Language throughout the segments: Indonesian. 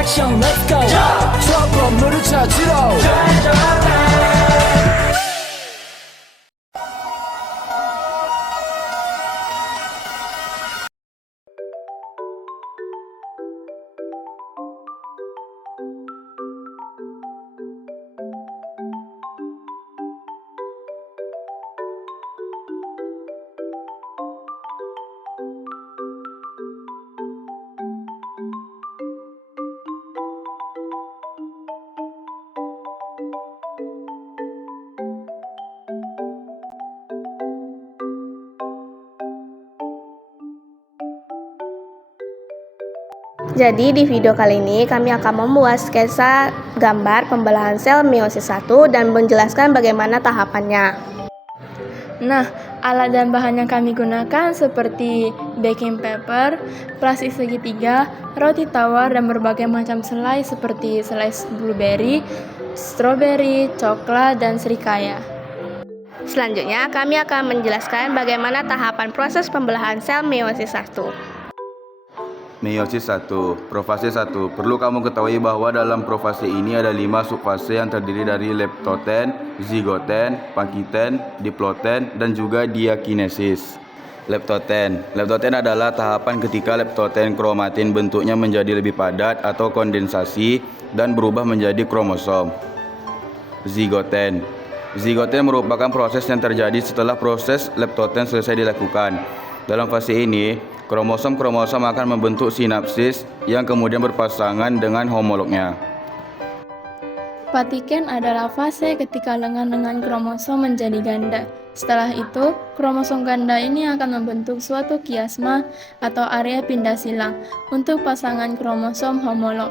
action, let's go. 트러블을 찾으러 Jadi di video kali ini kami akan membuat sketsa gambar pembelahan sel meiosis 1 dan menjelaskan bagaimana tahapannya. Nah, alat dan bahan yang kami gunakan seperti baking paper, plastik segitiga, roti tawar, dan berbagai macam selai seperti selai blueberry, strawberry, coklat, dan serikaya. Selanjutnya kami akan menjelaskan bagaimana tahapan proses pembelahan sel meiosis 1. Meiosis 1, profase 1. Perlu kamu ketahui bahwa dalam profase ini ada 5 subfase yang terdiri dari leptoten, zigoten, pankiten, diploten, dan juga diakinesis. Leptoten adalah tahapan ketika leptoten kromatin bentuknya menjadi lebih padat atau kondensasi dan berubah menjadi kromosom. Zigoten merupakan proses yang terjadi setelah proses leptoten selesai dilakukan. Dalam fase ini, kromosom-kromosom akan membentuk sinapsis yang kemudian berpasangan dengan homolognya. Patiken adalah fase ketika lengan-lengan kromosom menjadi ganda. Setelah itu, kromosom ganda ini akan membentuk suatu kiasma atau area pindah silang untuk pasangan kromosom homolog.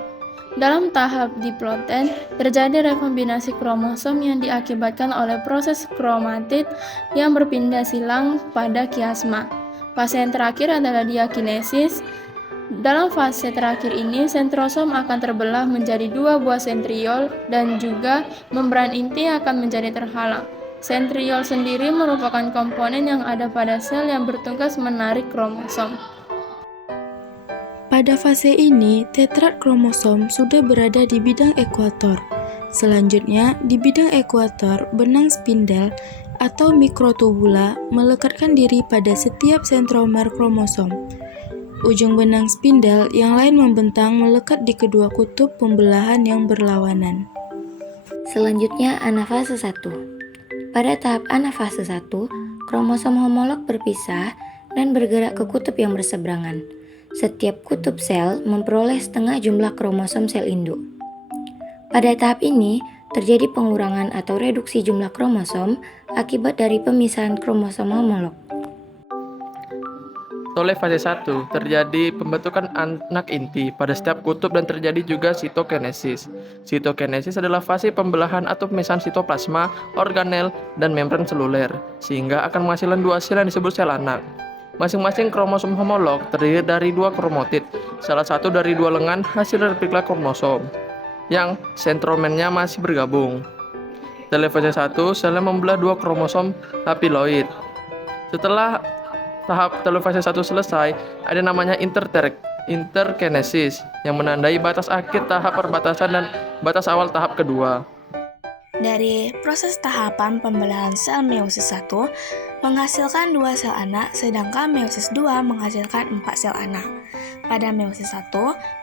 Dalam tahap diploten, terjadi rekombinasi kromosom yang diakibatkan oleh proses kromatid yang berpindah silang pada kiasma. Fase yang terakhir adalah diakinesis. Dalam fase terakhir ini, sentrosom akan terbelah menjadi 2 buah sentriol dan juga membran inti akan menjadi terhalang. Sentriol sendiri merupakan komponen yang ada pada sel yang bertugas menarik kromosom. Pada fase ini, tetrat kromosom sudah berada di bidang ekuator. Selanjutnya, di bidang ekuator, benang spindel atau mikrotubula melekatkan diri pada setiap sentromer kromosom. Ujung benang spindel yang lain membentang melekat di kedua kutub pembelahan yang berlawanan. Selanjutnya, anafase 1. Pada tahap anafase 1, kromosom homolog berpisah dan bergerak ke kutub yang berseberangan. Setiap kutub sel memperoleh setengah jumlah kromosom sel induk. Pada tahap ini, terjadi pengurangan atau reduksi jumlah kromosom akibat dari pemisahan kromosom homolog. Oleh fase 1, terjadi pembentukan anak inti pada setiap kutub dan terjadi juga sitokinesis. Sitokinesis adalah fase pembelahan atau pemisahan sitoplasma, organel, dan membran seluler, sehingga akan menghasilkan 2 sel yang disebut sel anak. Masing-masing kromosom homolog terdiri dari 2 kromatid, salah satu dari 2 lengan hasil replikasi kromosom, yang sentromernya masih bergabung. Dalam fase 1, selnya membelah 2 kromosom haploid. Setelah tahap telofase 1 selesai, ada namanya interkinesis yang menandai batas akhir tahap perbatasan dan batas awal tahap kedua. Dari proses tahapan pembelahan sel meiosis 1 menghasilkan 2 sel anak, sedangkan meiosis 2 menghasilkan 4 sel anak. Pada meiosis 1,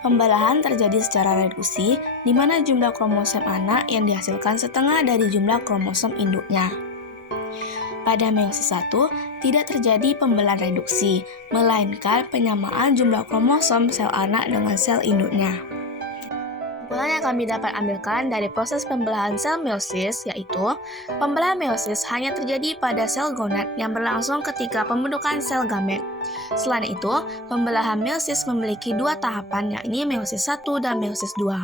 pembelahan terjadi secara reduksi, di mana jumlah kromosom anak yang dihasilkan setengah dari jumlah kromosom induknya. Pada meiosis 1, tidak terjadi pembelahan reduksi, melainkan penyamaan jumlah kromosom sel anak dengan sel induknya. Kesimpulan yang kami dapat ambilkan dari proses pembelahan sel meiosis yaitu pembelahan meiosis hanya terjadi pada sel gonad yang berlangsung ketika pembentukan sel gamet. Selain itu, pembelahan meiosis memiliki 2 tahapan, yakni meiosis 1 dan meiosis 2.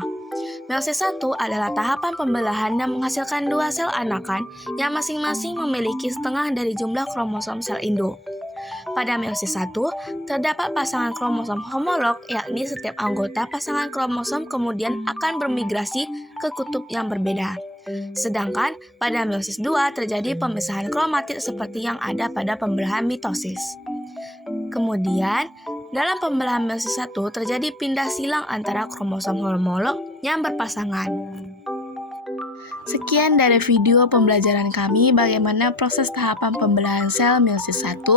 Meiosis 1 adalah tahapan pembelahan yang menghasilkan 2 sel anakan yang masing-masing memiliki setengah dari jumlah kromosom sel induk. Pada meiosis 1, terdapat pasangan kromosom homolog, yakni setiap anggota pasangan kromosom kemudian akan bermigrasi ke kutub yang berbeda. Sedangkan pada meiosis 2 terjadi pemisahan kromatid seperti yang ada pada pembelahan mitosis. Kemudian, Dalam pembelahan meiosis 1 terjadi pindah silang antara kromosom homolog yang berpasangan. Sekian dari video pembelajaran kami bagaimana proses tahapan pembelahan sel meiosis 1.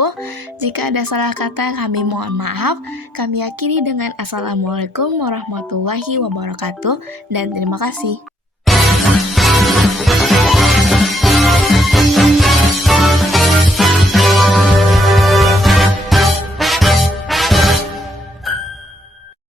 Jika ada salah kata kami mohon maaf. Kami akhiri dengan Assalamualaikum warahmatullahi wabarakatuh dan terima kasih.